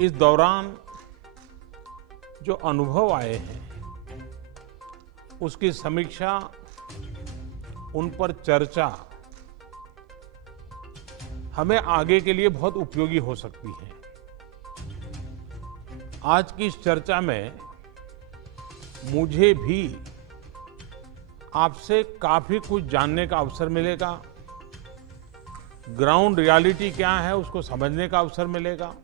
इस दौरान जो अनुभव आए हैं उसकी समीक्षा, उन पर चर्चा हमें आगे के लिए बहुत उपयोगी हो सकती है। आज की इस चर्चा में मुझे भी आपसे काफी कुछ जानने का अवसर मिलेगा, ग्राउंड रियलिटी क्या है उसको समझने का अवसर मिलेगा।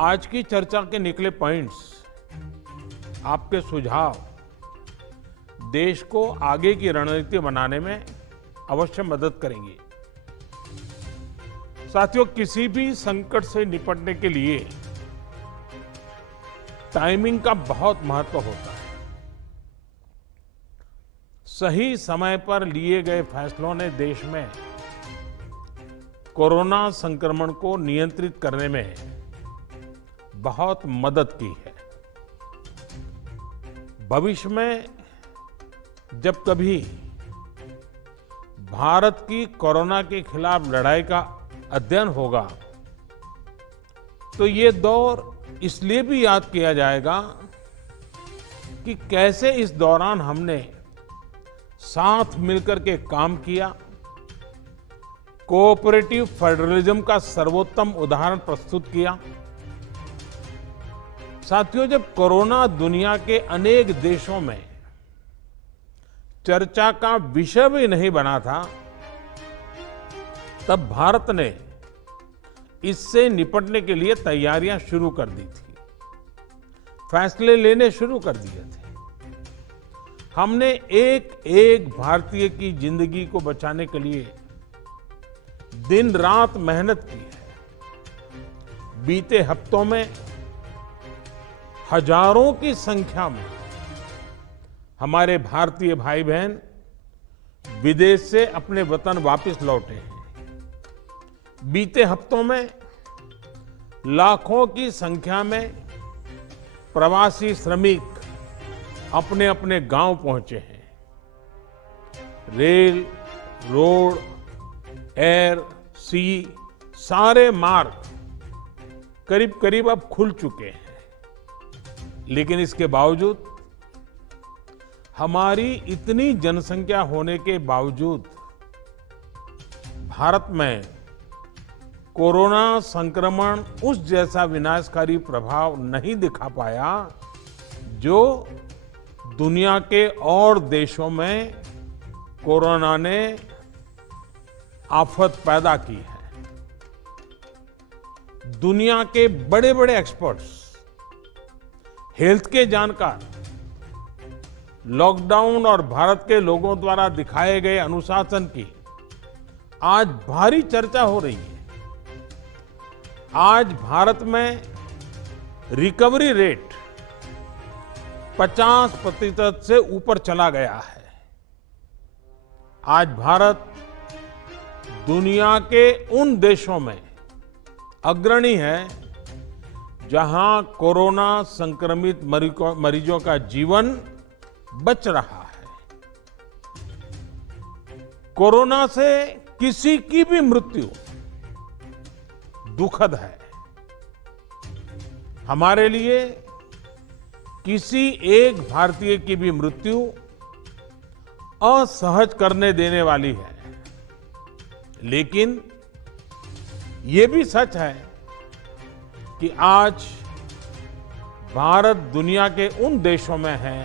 आज की चर्चा के निकले पॉइंट्स, आपके सुझाव देश को आगे की रणनीति बनाने में अवश्य मदद करेंगे। साथियों, किसी भी संकट से निपटने के लिए टाइमिंग का बहुत महत्व होता है। सही समय पर लिए गए फैसलों ने देश में कोरोना संक्रमण को नियंत्रित करने में बहुत मदद की है। भविष्य में जब कभी भारत की कोरोना के खिलाफ लड़ाई का अध्ययन होगा तो ये दौर इसलिए भी याद किया जाएगा कि कैसे इस दौरान हमने साथ मिलकर के काम किया, कोऑपरेटिव फेडरलिज्म का सर्वोत्तम उदाहरण प्रस्तुत किया। साथियों, जब कोरोना दुनिया के अनेक देशों में चर्चा का विषय भी नहीं बना था, तब भारत ने इससे निपटने के लिए तैयारियां शुरू कर दी थी, फैसले लेने शुरू कर दिए थे। हमने एक एक भारतीय की जिंदगी को बचाने के लिए दिन रात मेहनत की है। बीते हफ्तों में हजारों की संख्या में हमारे भारतीय भाई बहन विदेश से अपने वतन वापस लौटे हैं। बीते हफ्तों में लाखों की संख्या में प्रवासी श्रमिक अपने अपने गांव पहुंचे हैं। रेल, रोड, एयर, सी सारे मार्ग करीब करीब अब खुल चुके हैं। लेकिन इसके बावजूद, हमारी इतनी जनसंख्या होने के बावजूद भारत में कोरोना संक्रमण उस जैसा विनाशकारी प्रभाव नहीं दिखा पाया जो दुनिया के और देशों में कोरोना ने आफत पैदा की है। दुनिया के बड़े बड़े एक्सपर्ट्स, हेल्थ के जानकार लॉकडाउन और भारत के लोगों द्वारा दिखाए गए अनुशासन की आज भारी चर्चा हो रही है। आज भारत में रिकवरी रेट 50% से ऊपर चला गया है। आज भारत दुनिया के उन देशों में अग्रणी है जहां कोरोना संक्रमित मरीजों का जीवन बच रहा है। कोरोना से किसी की भी मृत्यु दुखद है। हमारे लिए किसी एक भारतीय की भी मृत्यु असहज करने देने वाली है। लेकिन ये भी सच है कि आज भारत दुनिया के उन देशों में है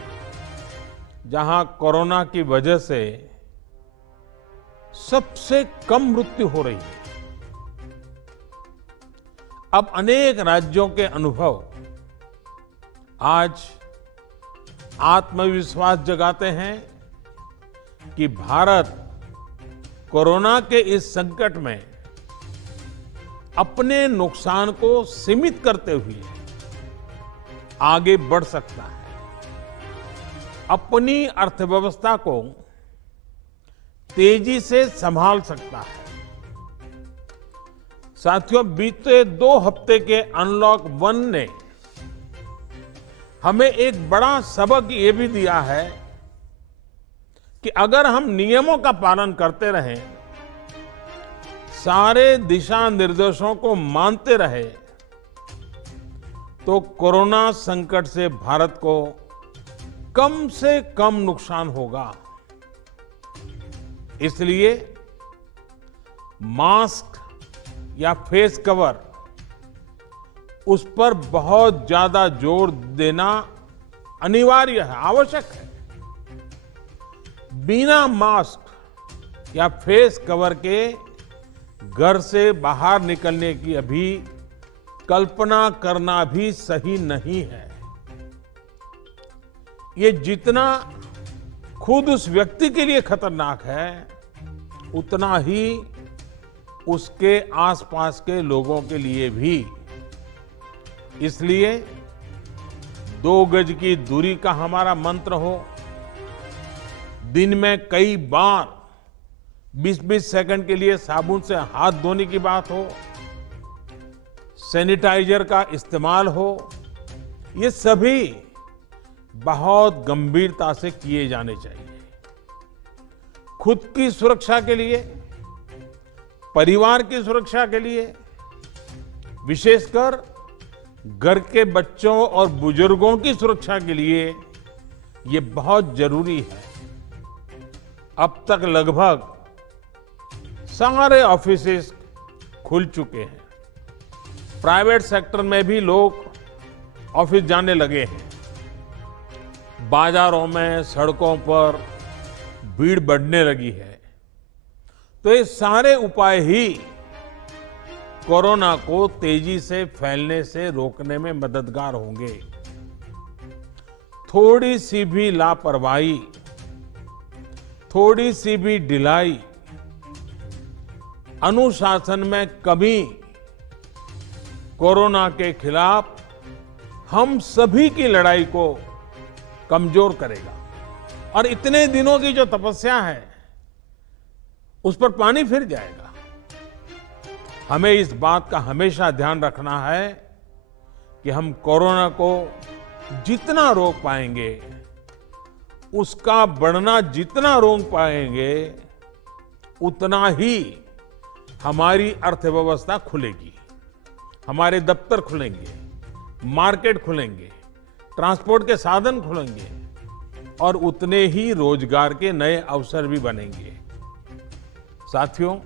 जहां कोरोना की वजह से सबसे कम मृत्यु हो रही है। अब अनेक राज्यों के अनुभव आज आत्मविश्वास जगाते हैं कि भारत कोरोना के इस संकट में अपने नुकसान को सीमित करते हुए आगे बढ़ सकता है, अपनी अर्थव्यवस्था को तेजी से संभाल सकता है। साथियों, बीते 2 हफ्ते के अनलॉक 1 ने हमें एक बड़ा सबक ये भी दिया है कि अगर हम नियमों का पालन करते रहें, सारे दिशा निर्देशों को मानते रहे तो कोरोना संकट से भारत को कम से कम नुकसान होगा। इसलिए मास्क या फेस कवर, उस पर बहुत ज्यादा जोर देना अनिवार्य है, आवश्यक है। बिना मास्क या फेस कवर के घर से बाहर निकलने की अभी कल्पना करना भी सही नहीं है। ये जितना खुद उस व्यक्ति के लिए खतरनाक है, उतना ही उसके आसपास के लोगों के लिए भी। इसलिए 2 गज की दूरी का हमारा मंत्र हो, दिन में कई बार 20-20 सेकंड के लिए साबुन से हाथ धोने की बात हो, सैनिटाइजर का इस्तेमाल हो, ये सभी बहुत गंभीरता से किए जाने चाहिए। खुद की सुरक्षा के लिए, परिवार की सुरक्षा के लिए, विशेषकर घर के बच्चों और बुजुर्गों की सुरक्षा के लिए ये बहुत जरूरी है। अब तक लगभग सारे ऑफिसेस खुल चुके हैं। प्राइवेट सेक्टर में भी लोग ऑफिस जाने लगे हैं। बाजारों में, सड़कों पर भीड़ बढ़ने लगी है। तो ये सारे उपाय ही कोरोना को तेजी से फैलने से रोकने में मददगार होंगे। थोड़ी सी भी लापरवाही, थोड़ी सी भी ढिलाई, अनुशासन में कमी कोरोना के खिलाफ हम सभी की लड़ाई को कमजोर करेगा। और इतने दिनों की जो तपस्या है, उस पर पानी फिर जाएगा। हमें इस बात का हमेशा ध्यान रखना है कि हम कोरोना को जितना रोक पाएंगे, उसका बढ़ना जितना रोक पाएंगे, उतना ही हमारी अर्थव्यवस्था खुलेगी, हमारे दफ्तर खुलेंगे, मार्केट खुलेंगे, ट्रांसपोर्ट के साधन खुलेंगे और उतने ही रोजगार के नए अवसर भी बनेंगे। साथियों,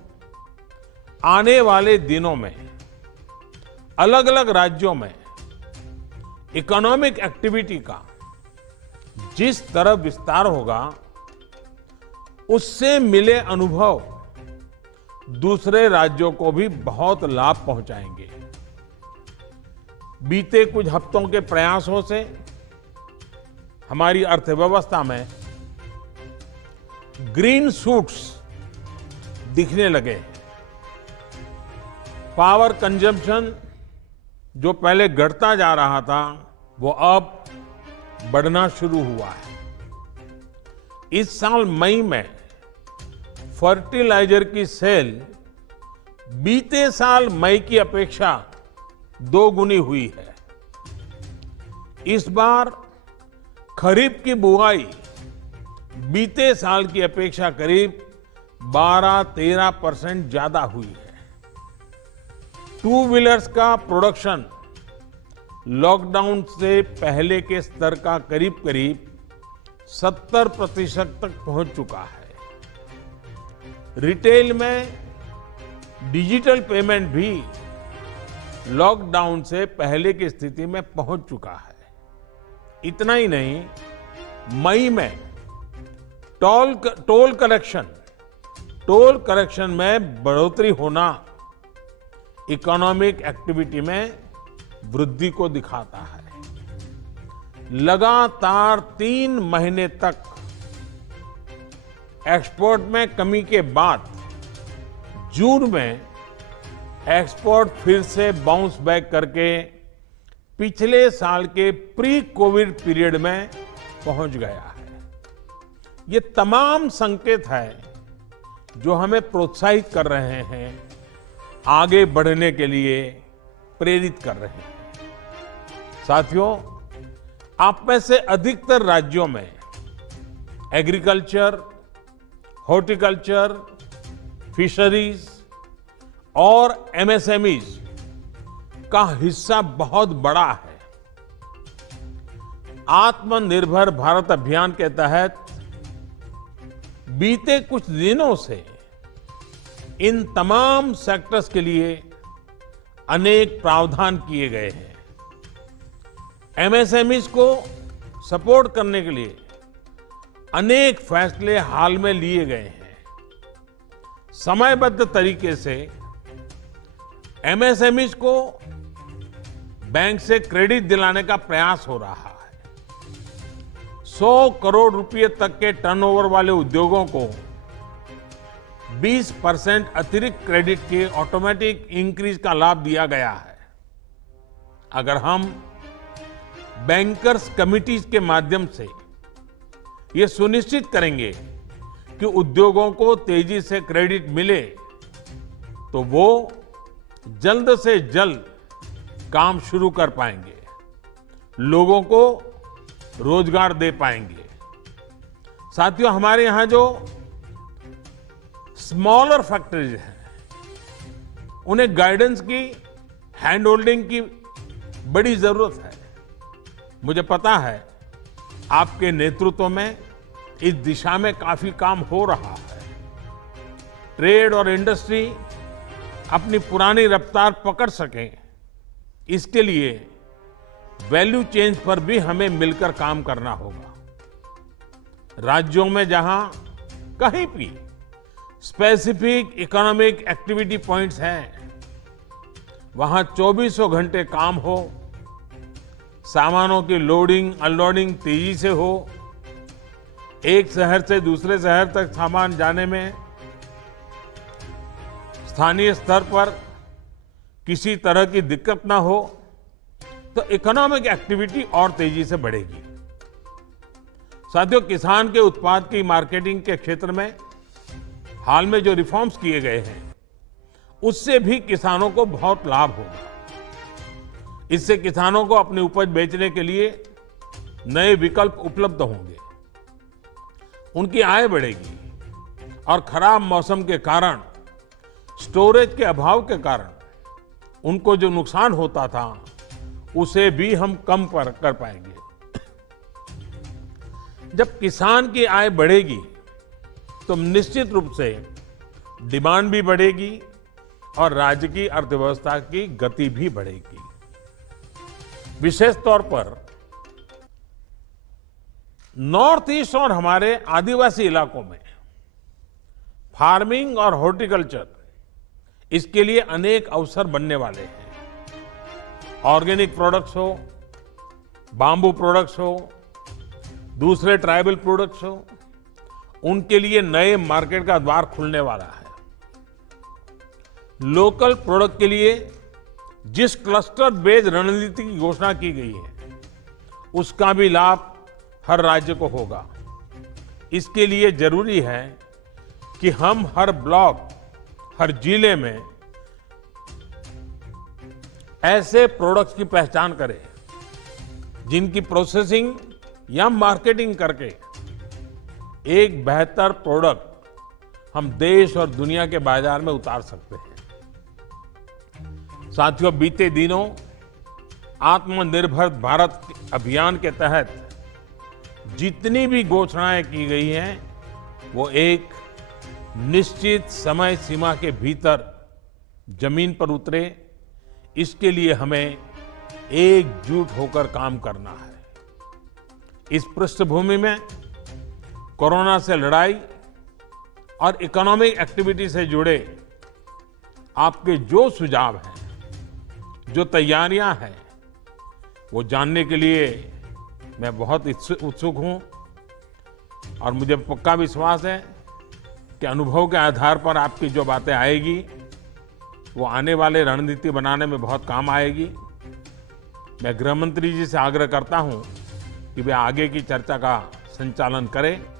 आने वाले दिनों में अलग अलग राज्यों में इकोनॉमिक एक्टिविटी का जिस तरह विस्तार होगा, उससे मिले अनुभव दूसरे राज्यों को भी बहुत लाभ पहुंचाएंगे। बीते कुछ हफ्तों के प्रयासों से हमारी अर्थव्यवस्था में ग्रीन शूट्स दिखने लगे हैं। पावर कंजम्पशन जो पहले घटता जा रहा था, वो अब बढ़ना शुरू हुआ है। इस साल मई में फर्टिलाइजर की सेल बीते साल मई की अपेक्षा 2 गुनी हुई है। इस बार खरीफ की बुआई बीते साल की अपेक्षा करीब 12-13% ज्यादा हुई है। 2 व्हीलर्स का प्रोडक्शन लॉकडाउन से पहले के स्तर का करीब करीब 70% तक पहुंच चुका है। रिटेल में डिजिटल पेमेंट भी लॉकडाउन से पहले की स्थिति में पहुंच चुका है। इतना ही नहीं, मई में टोल कलेक्शन में बढ़ोतरी होना इकोनॉमिक एक्टिविटी में वृद्धि को दिखाता है। लगातार 3 महीने तक एक्सपोर्ट में कमी के बाद जून में एक्सपोर्ट फिर से बाउंस बैक करके पिछले साल के प्री कोविड पीरियड में पहुंच गया है। ये तमाम संकेत है जो हमें प्रोत्साहित कर रहे हैं, आगे बढ़ने के लिए प्रेरित कर रहे हैं। साथियों, आप में से अधिकतर राज्यों में एग्रीकल्चर, हॉर्टिकल्चर, फिशरीज और एमएसएमईज का हिस्सा बहुत बड़ा है। आत्मनिर्भर भारत अभियान के तहत बीते कुछ दिनों से इन तमाम सेक्टर्स के लिए अनेक प्रावधान किए गए हैं। एमएसएमईज को सपोर्ट करने के लिए अनेक फैसले हाल में लिए गए हैं। समयबद्ध तरीके से एमएसएमईज को बैंक से क्रेडिट दिलाने का प्रयास हो रहा है। 100 करोड़ रुपए तक के टर्नओवर वाले उद्योगों को 20% अतिरिक्त क्रेडिट के ऑटोमेटिक इंक्रीज का लाभ दिया गया है। अगर हम बैंकर्स कमिटीज के माध्यम से ये सुनिश्चित करेंगे कि उद्योगों को तेजी से क्रेडिट मिले, तो वो जल्द से जल्द काम शुरू कर पाएंगे, लोगों को रोजगार दे पाएंगे। साथियों, हमारे यहां जो स्मॉलर फैक्ट्रीज हैं, उन्हें गाइडेंस की, हैंड होल्डिंग की बड़ी जरूरत है। मुझे पता है आपके नेतृत्व में इस दिशा में काफी काम हो रहा है। ट्रेड और इंडस्ट्री अपनी पुरानी रफ्तार पकड़ सके, इसके लिए वैल्यू चेन पर भी हमें मिलकर काम करना होगा। राज्यों में जहां कहीं भी स्पेसिफिक इकोनॉमिक एक्टिविटी पॉइंट्स हैं, वहां 24 घंटे काम हो, सामानों की लोडिंग अनलोडिंग तेजी से हो, एक शहर से दूसरे शहर तक सामान जाने में स्थानीय स्तर पर किसी तरह की दिक्कत ना हो, तो इकोनॉमिक एक्टिविटी और तेजी से बढ़ेगी। साथियों, किसान के उत्पाद की मार्केटिंग के क्षेत्र में हाल में जो रिफॉर्म्स किए गए हैं, उससे भी किसानों को बहुत लाभ होगा। इससे किसानों को अपनी उपज बेचने के लिए नए विकल्प उपलब्ध होंगे, उनकी आय बढ़ेगी और खराब मौसम के कारण, स्टोरेज के अभाव के कारण उनको जो नुकसान होता था, उसे भी हम कम कर पाएंगे। जब किसान की आय बढ़ेगी तो निश्चित रूप से डिमांड भी बढ़ेगी और राज्य की अर्थव्यवस्था की गति भी बढ़ेगी। विशेष तौर पर नॉर्थ ईस्ट और हमारे आदिवासी इलाकों में फार्मिंग और हॉर्टिकल्चर, इसके लिए अनेक अवसर बनने वाले हैं। ऑर्गेनिक प्रोडक्ट्स हो, बांबू प्रोडक्ट्स हो, दूसरे ट्राइबल प्रोडक्ट्स हो, उनके लिए नए मार्केट का द्वार खुलने वाला है। लोकल प्रोडक्ट के लिए जिस क्लस्टर बेस्ड रणनीति की घोषणा की गई है, उसका भी लाभ हर राज्य को होगा। इसके लिए जरूरी है कि हम हर ब्लॉक, हर जिले में ऐसे प्रोडक्ट्स की पहचान करें जिनकी प्रोसेसिंग या मार्केटिंग करके एक बेहतर प्रोडक्ट हम देश और दुनिया के बाजार में उतार सकते हैं। साथियों, बीते दिनों आत्मनिर्भर भारत अभियान के तहत जितनी भी घोषणाएं की गई हैं, वो एक निश्चित समय सीमा के भीतर जमीन पर उतरे, इसके लिए हमें एकजुट होकर काम करना है। इस पृष्ठभूमि में कोरोना से लड़ाई और इकोनॉमिक एक्टिविटी से जुड़े आपके जो सुझाव हैं, जो तैयारियां हैं, वो जानने के लिए मैं बहुत उत्सुक हूं और मुझे पक्का विश्वास है कि अनुभव के आधार पर आपकी जो बातें आएगी, वो आने वाले रणनीति बनाने में बहुत काम आएगी। मैं गृह मंत्री जी से आग्रह करता हूं कि वे आगे की चर्चा का संचालन करें।